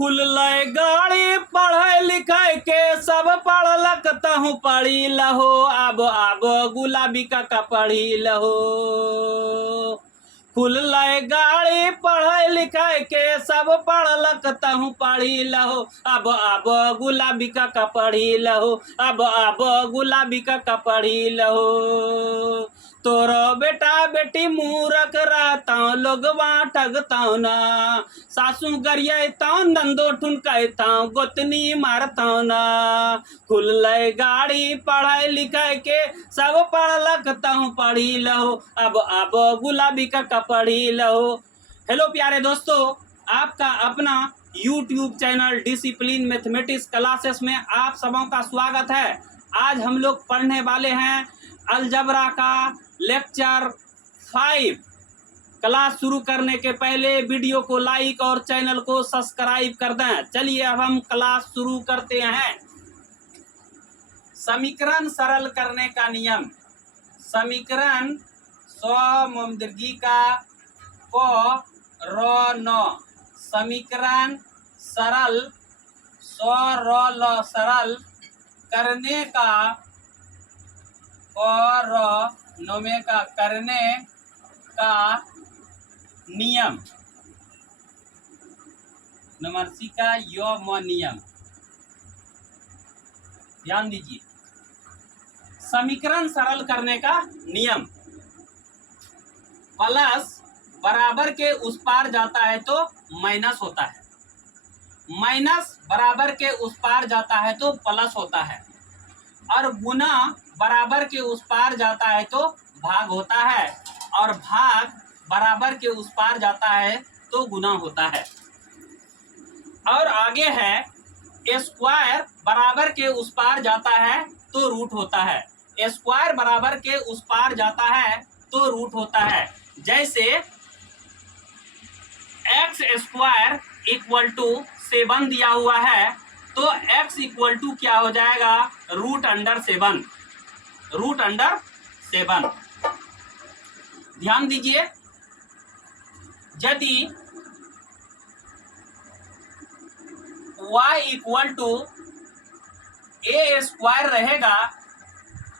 खुल लय गाड़ी पढ़े लिखे के सब पढ़लक तहु पढ़ी लहो, अब गुलाबी का पढ़ी लहो। खुल लय गाड़ी पढ़े लिखे के सब पढ़लक तहु पढ़ी लहो, अब गुलाबी का पढ़ी लहो, अब गुलाबी का पढ़ी लहो। तोरो बेटा बेटी मूरख रहता लोगवा ठगता ना, सासू गरियता नंदो ठुनकता गोतनी मारता ना। खुल लय गाड़ी पढ़ाई लिखाई के सब पढ़लक तहु पढ़ी लहो, अब गुलाबी का पढ़ी लहो। हेलो प्यारे दोस्तों, आपका अपना YouTube channel discipline mathematics classes में आप सबों का स्वागत है। आज हम लोग पढ़ने वाले हैं अलजबरा का लेक्चर 5। क्लास शुरू करने के पहले वीडियो को लाइक और चैनल को सब्सक्राइब कर दें। चलिए अब हम क्लास शुरू करते हैं। समीकरण सरल करने का नियम। समीकरण स्वमदीर्घी का क र न, समीकरण सरल सरल करने का और नोमे का करने का नियम, नमर्सी का यम नियम। ध्यान दीजिए, समीकरण सरल करने का नियम। प्लस बराबर के उस पार जाता है तो माइनस होता है, माइनस बराबर के उस पार जाता है तो प्लस होता है, और गुना बराबर के उस पार जाता है तो भाग होता है, और भाग बराबर के उस पार जाता है तो गुना होता है। और आगे है स्क्वायर बराबर के उस पार जाता है तो रूट होता है, स्क्वायर बराबर के उस पार जाता है तो रूट होता है। जैसे एक्स स्क्वायर इक्वल टू 7 दिया हुआ है तो x इक्वल टू क्या हो जाएगा, √7, √7। ध्यान दीजिए, यदि y equal to a square रहेगा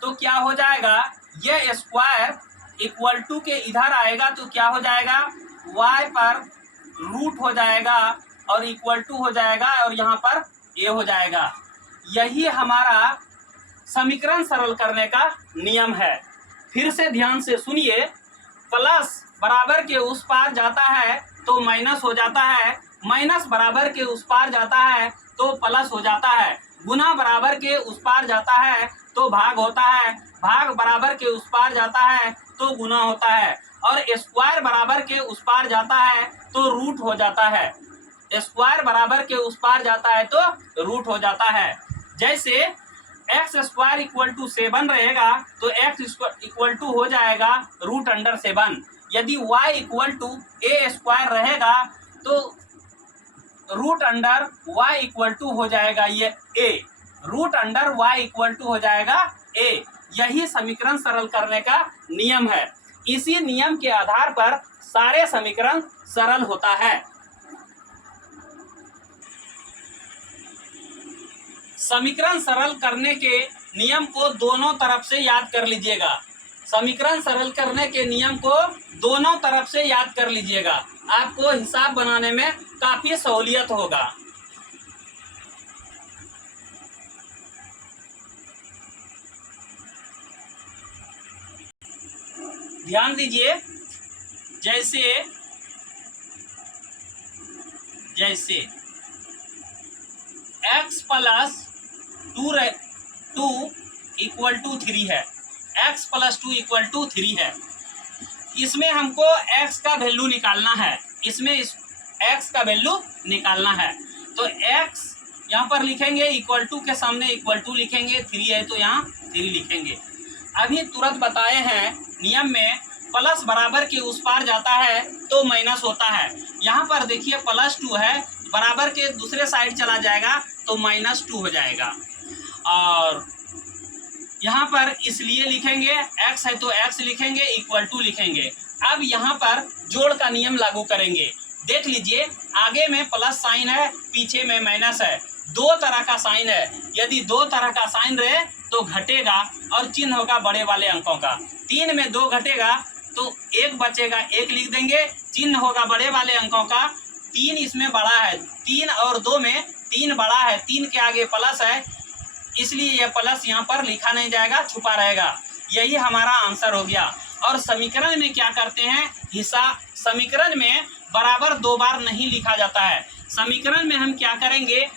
तो क्या हो जाएगा, यह स्क्वायर इक्वल टू के इधर आएगा तो क्या हो जाएगा, y पर रूट हो जाएगा और इक्वल टू हो जाएगा और यहाँ पर a हो जाएगा। यही हमारा समीकरण सरल करने का नियम है। फिर से ध्यान से सुनिए, प्लस बराबर के उस पार जाता है तो माइनस हो जाता है, माइनस बराबर के उस पार जाता है तो प्लस हो जाता है, गुना बराबर के उस पार जाता है तो भाग होता है, भाग बराबर के उस पार जाता है तो गुना होता है, और स्क्वायर बराबर के उस पार जाता है तो रूट हो जाता है, स्क्वायर बराबर के उस पार जाता है तो रूट हो जाता है। जैसे एक्स स्क्वायर इक्वल टू 7 रहेगा तो एक्स इक्वल टू हो जाएगा √7। यदि y equal to a square रहेगा तो √y इक्वल टू हो जाएगा ये a, √y इक्वल टू हो जाएगा a। यही समीकरण सरल करने का नियम है। इसी नियम के आधार पर सारे समीकरण सरल होता है। समीकरण सरल करने के नियम को दोनों तरफ से याद कर लीजिएगा। समीकरण सरल करने के नियम को दोनों तरफ से याद कर लीजिएगा, आपको हिसाब बनाने में काफी सहूलियत होगा। ध्यान दीजिए, जैसे x प्लस 2 इक्वल टू 3 है, x प्लस 2 इक्वल टू 3 है। इसमें हमको x का वैल्यू निकालना है, इसमें x का वैल्यू निकालना है। तो x यहाँ पर लिखेंगे, इक्वल टू के सामने इक्वल टू लिखेंगे, 3 है तो यहाँ 3 लिखेंगे। अभी तुरंत बताए हैं नियम में, प्लस बराबर के उस पार जाता है तो माइनस होता है। यहाँ पर देखिए +2 है, बराबर के दूसरे साइड चला जाएगा तो -2 हो जाएगा। और यहाँ पर इसलिए लिखेंगे, x है तो x लिखेंगे, इक्वल टू लिखेंगे। अब यहाँ पर जोड़ का नियम लागू करेंगे। देख लीजिए, आगे में प्लस साइन है, पीछे में माइनस है, दो तरह का साइन है। यदि दो तरह का साइन रहे तो घटेगा और चिन्ह होगा बड़े वाले अंकों का। 3 में 2 घटेगा तो 1 बचेगा, 1 लिख देंगे, चिन्ह होगा बड़े वाले अंकों का। 3 इसमें बड़ा है, 3 और 2 में 3 बड़ा है, 3 के आगे प्लस है, इसलिए यह प्लस यहाँ पर लिखा नहीं जाएगा, छुपा रहेगा। यही हमारा आंसर हो गया। और समीकरण में क्या करते हैं, हिसाब समीकरण में बराबर 2 बार नहीं लिखा जाता है। समीकरण में हम क्या करेंगे,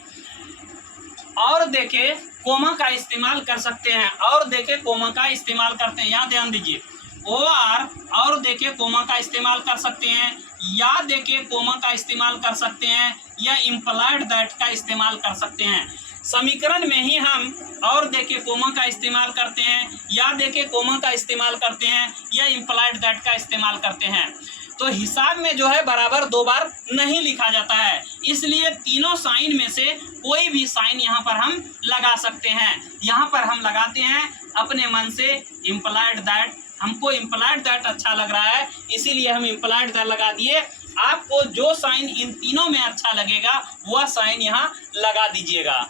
और देखे कोमा का इस्तेमाल कर सकते हैं, और देखे कोमा का इस्तेमाल करते हैं। यहाँ ध्यान दीजिए, और देखे कोमा का इस्तेमाल कर सकते हैं, या देखे कोमा का इस्तेमाल कर सकते हैं, या इम्प्लाइड दैट का इस्तेमाल कर सकते हैं। समीकरण में ही हम और देखे कोमा का इस्तेमाल करते हैं, या देखे कोमा का इस्तेमाल करते हैं, या इम्प्लाइड दैट का इस्तेमाल करते हैं। तो हिसाब में जो है बराबर 2 बार नहीं लिखा जाता है, इसलिए तीनों साइन में से कोई भी साइन यहाँ पर हम लगा सकते हैं। यहाँ पर हम लगाते हैं अपने मन से इम्प्लाइड दैट। हमको इम्प्लाइड दैट अच्छा लग रहा है, इसीलिए हम इम्प्लाइड दैट लगा दिए। आपको जो साइन इन तीनों में अच्छा लगेगा वह साइन यहाँ लगा दीजिएगा।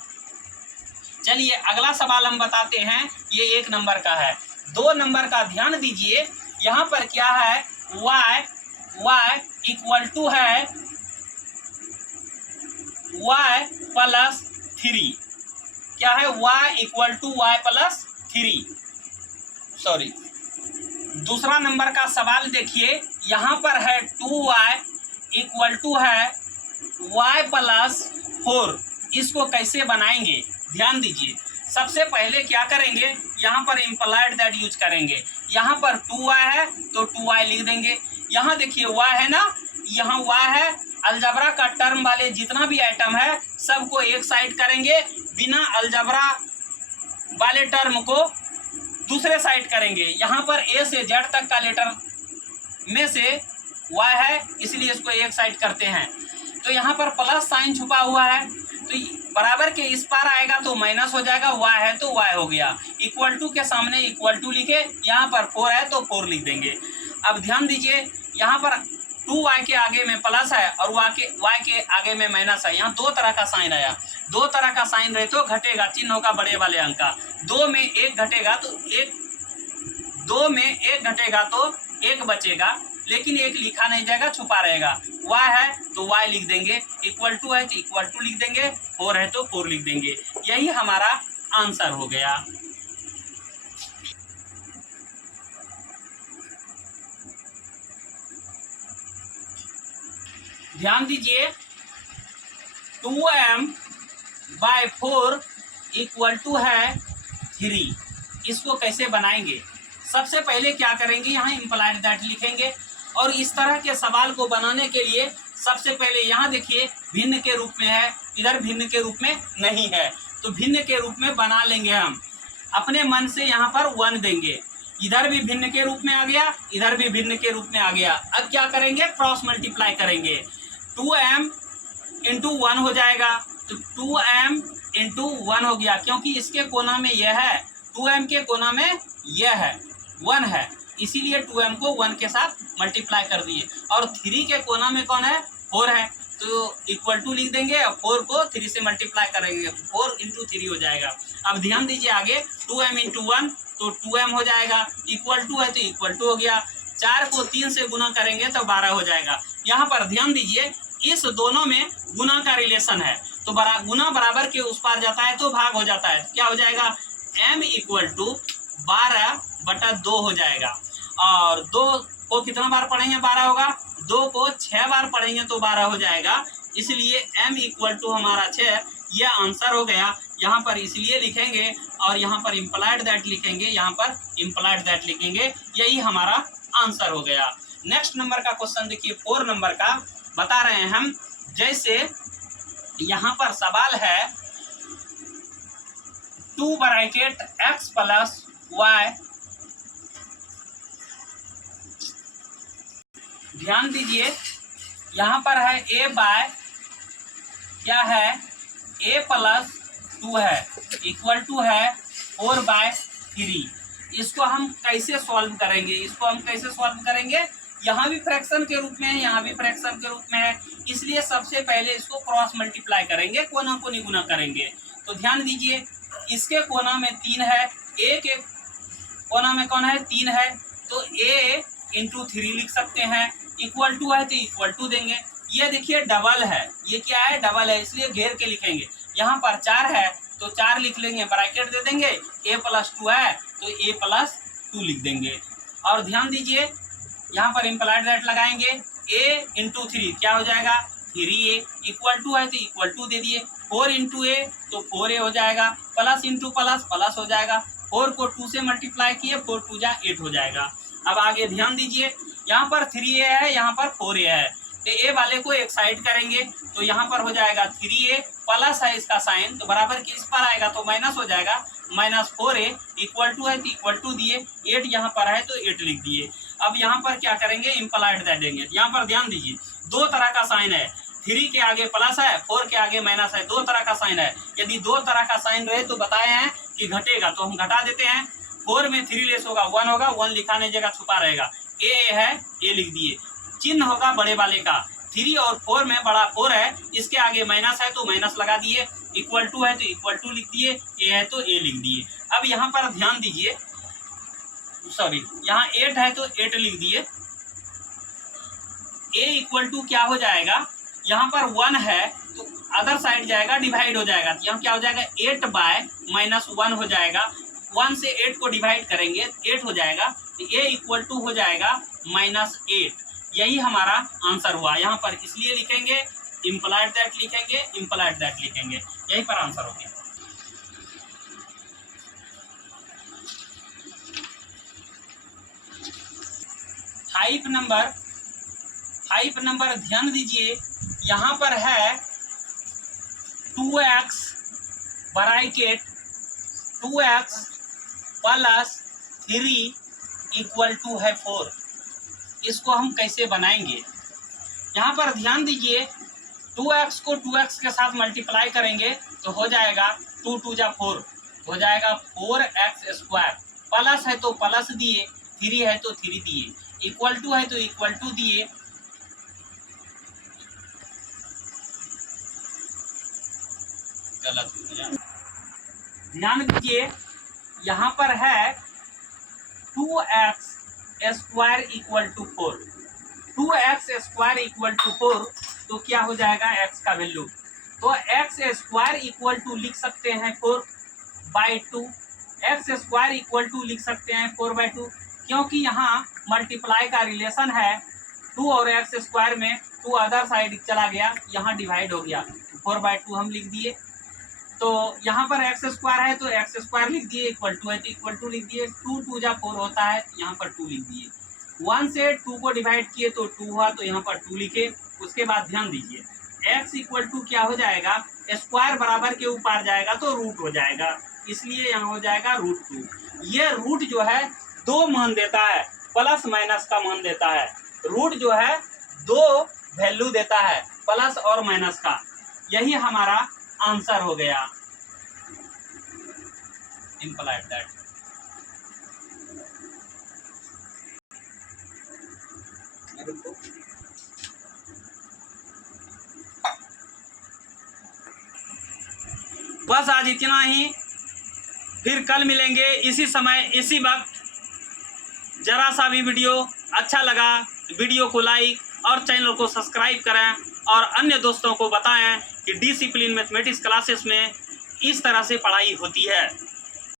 चलिए अगला सवाल हम बताते हैं, ये 1 नंबर का है। 2 नंबर का ध्यान दीजिए, यहाँ पर क्या है, y इक्वल टू है y प्लस 3। क्या है, y equal to y plus 3। Sorry, दूसरा नंबर का सवाल देखिए, यहाँ पर है 2y इक्वल टू है y प्लस 4। इसको कैसे बनाएंगे, ध्यान दीजिए। सबसे पहले क्या करेंगे, यहाँ पर इम्प्लाइड दैट यूज करेंगे। यहाँ पर 2y है तो 2y लिख देंगे। यहाँ देखिए y है ना, यहाँ y है, अलजबरा का टर्म वाले जितना भी आइटम है सबको एक साइड करेंगे, बिना अलजबरा वाले टर्म को दूसरे साइड करेंगे। यहाँ पर a से z तक का लेटर में से y है, इसलिए इसको एक साइड करते हैं। तो यहाँ पर प्लस साइन छुपा हुआ है, तो बराबर के इस पार आएगा तो माइनस हो जाएगा, y है तो y हो गया। इक्वल टू के सामने इक्वल टू लिखे, यहाँ पर 4 है तो 4 लिख देंगे। अब ध्यान दीजिए, यहाँ पर 2y के आगे में प्लस है और y के आगे में माइनस है। यहाँ 2 तरह का साइन आया, 2 तरह का साइन रहे तो घटेगा, चिन्ह होगा बड़े वाले अंक का। 2 में 1 घटेगा तो 2 में 1 घटेगा तो 1 बचेगा, लेकिन 1 लिखा नहीं जाएगा, छुपा रहेगा। y है तो y लिख देंगे, इक्वल टू है तो इक्वल टू लिख देंगे, 4 है तो 4 लिख देंगे। यही हमारा आंसर हो गया। ध्यान दीजिए, 2m/4 इक्वल टू है 3। इसको कैसे बनाएंगे, सबसे पहले क्या करेंगे, यहाँ इम्प्लाइड दैट लिखेंगे। और इस तरह के सवाल को बनाने के लिए सबसे पहले यहाँ देखिए भिन्न के रूप में है, इधर भिन्न के रूप में नहीं है, तो भिन्न के रूप में बना लेंगे हम। अपने मन से यहाँ पर 1 देंगे, इधर भी भिन्न के रूप में आ गया, इधर भी भिन्न के रूप में आ गया। अब क्या करेंगे, क्रॉस मल्टीप्लाई करेंगे, 2m इंटू 1 हो जाएगा, तो 2m इंटू 1 हो गया, क्योंकि इसके कोना में यह है, 2m के कोना में यह है 1 है, इसीलिए 2m को 1 के साथ मल्टीप्लाई कर दिए। और 3 के कोना में कौन है, 4 है, तो इक्वल टू लिख देंगे और 4 को 3 से मल्टीप्लाई करेंगे, 4 इंटू 3 हो जाएगा। अब ध्यान दीजिए आगे, 2m इंटू 1 तो 2m हो जाएगा, इक्वल टू है तो इक्वल टू हो गया। 4 को 3 से गुना करेंगे तो 12 हो जाएगा। यहाँ पर ध्यान दीजिए, इस दोनों में गुना का रिलेशन है, तो गुना बराबर के उस पार जाता है तो भाग हो जाता है, क्या हो जाएगा, m इक्वल टू 12/2 हो जाएगा। और 2 को कितना बार पढ़ेंगे, 12 होगा, 2 को 6 बार पढ़ेंगे तो 12 हो जाएगा, इसलिए m इक्वल टू हमारा 6, यह आंसर हो गया। यहाँ पर इसलिए लिखेंगे और यहाँ पर इम्प्लाइड दैट लिखेंगे, यहाँ पर इम्प्लाइड दैट लिखेंगे, यही हमारा आंसर हो गया। नेक्स्ट नंबर का क्वेश्चन देखिए, 4 नंबर का बता रहे हैं हम। जैसे यहाँ पर सवाल है 2 ब्रैकेट x प्लस y, ध्यान दीजिए यहाँ पर है a बाय क्या है, a प्लस 2 है, इक्वल टू है 4/3। इसको हम कैसे सॉल्व करेंगे, इसको हम कैसे सॉल्व करेंगे, यहाँ भी फ्रैक्शन के रूप में है, यहाँ भी फ्रैक्शन के रूप में है, इसलिए सबसे पहले इसको क्रॉस मल्टीप्लाई करेंगे, कोना को निगुना करेंगे। तो ध्यान दीजिए, इसके कोना में 3 है, ए के कोना में कौन है 3 है, तो a इंटू 3 लिख सकते हैं, इक्वल टू है तो इक्वल टू देंगे। ये देखिए डबल है, ये क्या है डबल है, इसलिए घेर के लिखेंगे। यहाँ पर 4 है तो 4 लिख लेंगे, ब्रैकेट दे देंगे, a + 2 है तो a + 2 लिख देंगे। और ध्यान दीजिए यहाँ पर इम्प्लाइड दैट लगाएंगे, a इंटू 3 क्या हो जाएगा 3a, इक्वल टू है तो इक्वल टू दे दिए, 4 इंटू a तो 4a हो जाएगा, प्लस इंटू प्लस प्लस हो जाएगा, 4 को 2 से मल्टीप्लाई किए, 4 2 जा 8 हो जाएगा। अब आगे ध्यान दीजिए, यहाँ पर 3a है, यहाँ पर 4a है, तो a वाले को एक साइड करेंगे तो यहाँ पर हो जाएगा 3a, प्लस है इसका साइन तो बराबर की इस पर आएगा तो माइनस हो जाएगा, -4a, इक्वल टू है तो इक्वल टू दिए, 8 यहाँ पर है तो 8 लिख दिए। अब यहाँ पर क्या करेंगे इम्प्लाइड दैट देंगे। यहाँ पर ध्यान दीजिए, दो तरह का साइन है, 3 के आगे प्लस है, 4 के आगे माइनस है, दो तरह का साइन है। यदि दो तरह का साइन रहे तो बताए हैं कि घटेगा, तो हम घटा देते हैं। 4 में 3 लेस होगा 1 होगा, 1 लिखाने जगह छुपा रहेगा, a है a लिख दिए, चिन्ह होगा बड़े वाले का, 3 और 4 में बड़ा 4 है, इसके आगे माइनस है तो माइनस लगा दिए, इक्वल टू है तो इक्वल टू लिख दिए, a है तो a लिख दिए। अब यहाँ पर ध्यान दीजिए, सॉरी यहाँ 8 है तो 8 लिख दिए, a इक्वल टू क्या हो जाएगा, यहाँ पर 1 है तो अदर साइड जाएगा डिवाइड हो जाएगा, तो यहाँ क्या हो जाएगा 8/-1 हो जाएगा, 1 से 8 को डिवाइड करेंगे 8 हो जाएगा, तो a इक्वल टू हो जाएगा -8। यही हमारा आंसर हुआ यहाँ पर, इसलिए लिखेंगे इम्प्लाइड दैट लिखेंगे, इम्प्लाइड दैट लिखेंगे, यही पर आंसर हो गया। फाइव नंबर ध्यान दीजिए, यहाँ पर है 2x bracket 2x + 3 equal to है 4। इसको हम कैसे बनाएंगे, यहाँ पर ध्यान दीजिए, 2x को 2x के साथ मल्टीप्लाई करेंगे तो हो जाएगा 2 2 जा 4, हो जाएगा 4x², प्लस है तो प्लस दिए, 3 है तो 3 दिए, इक्वल टू है तो इक्वल टू दिए, गलत हो गया। ध्यान दीजिए, यहाँ पर है 2x² equal to 4, 2x² equal to 4, तो क्या हो जाएगा x का वैल्यू, तो x² इक्वल टू लिख सकते हैं 4/2, x² इक्वल टू लिख सकते हैं 4/2, क्योंकि यहाँ मल्टीप्लाई का रिलेशन है, 2 और x² में 2 अदर साइड चला गया, यहाँ डिवाइड हो गया, 4/2 हम लिख दिए। तो यहाँ पर x² है तो x² लिख दिए, इक्वल टू है तो इक्वल टू लिख दिए, 2 2 जा 4 होता है, यहाँ पर 2 लिख दिए, 1 से 2 को डिवाइड किए तो 2 हुआ तो यहाँ पर 2 लिखे। उसके बाद ध्यान दीजिए, x इक्वल टू क्या हो जाएगा, स्क्वायर बराबर के ऊपर जाएगा तो रूट हो जाएगा, इसलिए यहाँ हो जाएगा √2। ये रूट जो है 2 मान देता है, प्लस माइनस का मान देता है, रूट जो है 2 वैल्यू देता है प्लस और माइनस का, यही हमारा आंसर हो गया, इम्प्लाइड दैट। बस आज इतना ही, फिर कल मिलेंगे इसी समय इसी वक्त। जरा सा भी वीडियो अच्छा लगा वीडियो को लाइक और चैनल को सब्सक्राइब करें और अन्य दोस्तों को बताएं कि डिसिप्लिन मैथमेटिक्स क्लासेस में इस तरह से पढ़ाई होती है।